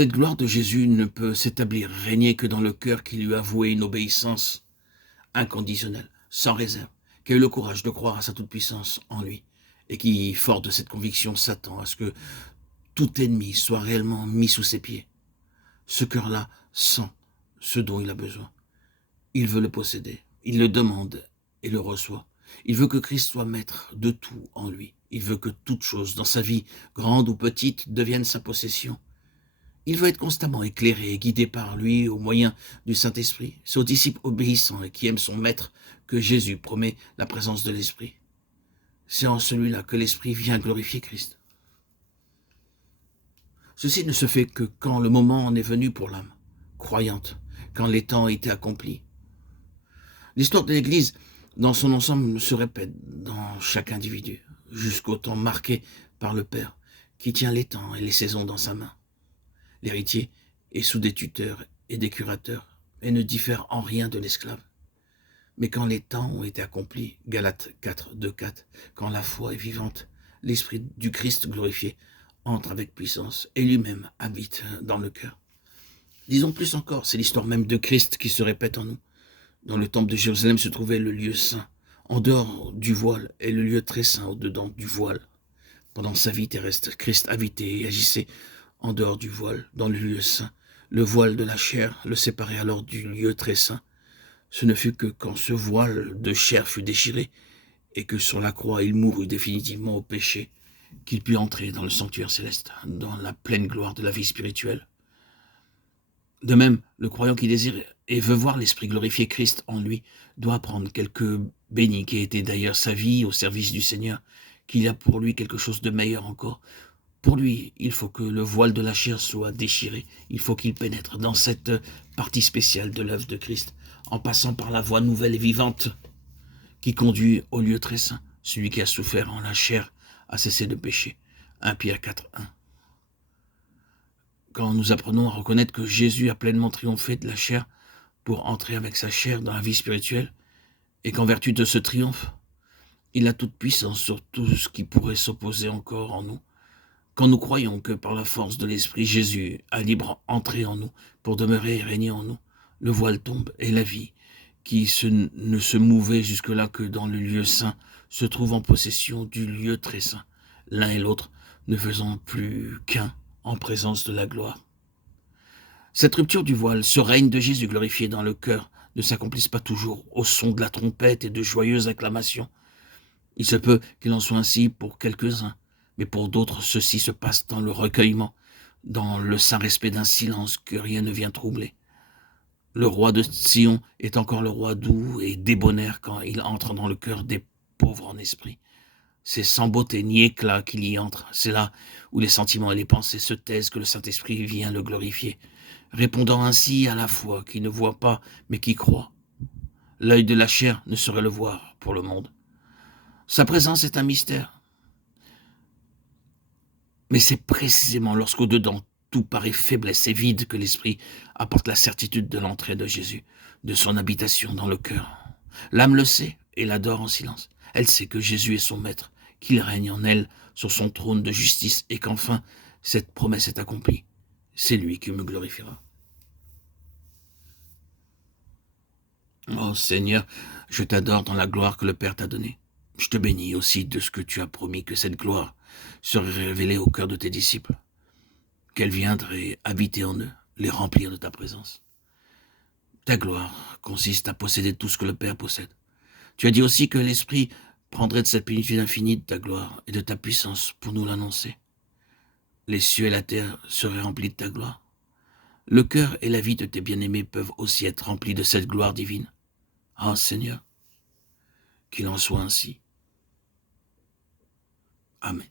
Cette gloire de Jésus ne peut s'établir, régner que dans le cœur qui lui a voué une obéissance inconditionnelle, sans réserve, qui a eu le courage de croire à sa toute-puissance en lui, et qui, fort de cette conviction, s'attend à ce que tout ennemi soit réellement mis sous ses pieds. Ce cœur-là sent ce dont il a besoin. Il veut le posséder, il le demande et le reçoit. Il veut que Christ soit maître de tout en lui. Il veut que toute chose dans sa vie, grande ou petite, devienne sa possession. Il veut être constamment éclairé et guidé par lui au moyen du Saint-Esprit. C'est aux disciples obéissants et qui aiment son maître que Jésus promet la présence de l'Esprit. C'est en celui-là que l'Esprit vient glorifier Christ. Ceci ne se fait que quand le moment en est venu pour l'âme croyante, quand les temps ont été accomplis. L'histoire de l'Église, dans son ensemble, se répète dans chaque individu, jusqu'au temps marqué par le Père, qui tient les temps et les saisons dans sa main. L'héritier est sous des tuteurs et des curateurs, et ne diffère en rien de l'esclave. Mais quand les temps ont été accomplis, Galates 4, 2, 4, quand la foi est vivante, l'Esprit du Christ glorifié entre avec puissance et lui-même habite dans le cœur. Disons plus encore, c'est l'histoire même de Christ qui se répète en nous. Dans le temple de Jérusalem se trouvait le lieu saint, en dehors du voile, et le lieu très saint au-dedans du voile. Pendant sa vie terrestre, Christ habitait et agissait en dehors du voile, dans le lieu saint. Le voile de la chair le séparait alors du lieu très saint. Ce ne fut que quand ce voile de chair fut déchiré, et que sur la croix il mourut définitivement au péché, qu'il put entrer dans le sanctuaire céleste, dans la pleine gloire de la vie spirituelle. De même, le croyant qui désire et veut voir l'Esprit glorifier Christ en lui doit apprendre quelque béni qui était d'ailleurs sa vie au service du Seigneur, qu'il y a pour lui quelque chose de meilleur encore. Pour lui, il faut que le voile de la chair soit déchiré, il faut qu'il pénètre dans cette partie spéciale de l'œuvre de Christ, en passant par la voie nouvelle et vivante qui conduit au lieu très saint. Celui qui a souffert en la chair a cessé de pécher. 1 Pierre 4, 1. Quand nous apprenons à reconnaître que Jésus a pleinement triomphé de la chair pour entrer avec sa chair dans la vie spirituelle, et qu'en vertu de ce triomphe, il a toute puissance sur tout ce qui pourrait s'opposer encore en nous, quand nous croyons que par la force de l'Esprit, Jésus a libre entrée en nous pour demeurer et régner en nous, le voile tombe et la vie, qui ne se mouvait jusque-là que dans le lieu saint, se trouve en possession du lieu très saint, l'un et l'autre ne faisant plus qu'un en présence de la gloire. Cette rupture du voile, ce règne de Jésus glorifié dans le cœur, ne s'accomplisse pas toujours au son de la trompette et de joyeuses acclamations. Il se peut qu'il en soit ainsi pour quelques-uns, mais pour d'autres, ceci se passe dans le recueillement, dans le saint respect d'un silence que rien ne vient troubler. Le roi de Sion est encore le roi doux et débonnaire quand il entre dans le cœur des pauvres en esprit. C'est sans beauté ni éclat qu'il y entre. C'est là où les sentiments et les pensées se taisent que le Saint-Esprit vient le glorifier, répondant ainsi à la foi qui ne voit pas mais qui croit. L'œil de la chair ne saurait le voir pour le monde. Sa présence est un mystère. Mais c'est précisément lorsqu'au-dedans tout paraît faiblesse et vide que l'esprit apporte la certitude de l'entrée de Jésus, de son habitation dans le cœur. L'âme le sait et l'adore en silence. Elle sait que Jésus est son maître, qu'il règne en elle sur son trône de justice et qu'enfin cette promesse est accomplie. C'est lui qui me glorifiera. Oh Seigneur, je t'adore dans la gloire que le Père t'a donnée. Je te bénis aussi de ce que tu as promis que cette gloire serait révélée au cœur de tes disciples, qu'elle viendrait habiter en eux, les remplir de ta présence. Ta gloire consiste à posséder tout ce que le Père possède. Tu as dit aussi que l'Esprit prendrait de cette plénitude infinie de ta gloire et de ta puissance pour nous l'annoncer. Les cieux et la terre seraient remplis de ta gloire. Le cœur et la vie de tes bien-aimés peuvent aussi être remplis de cette gloire divine. Ah Seigneur, qu'il en soit ainsi. Amen.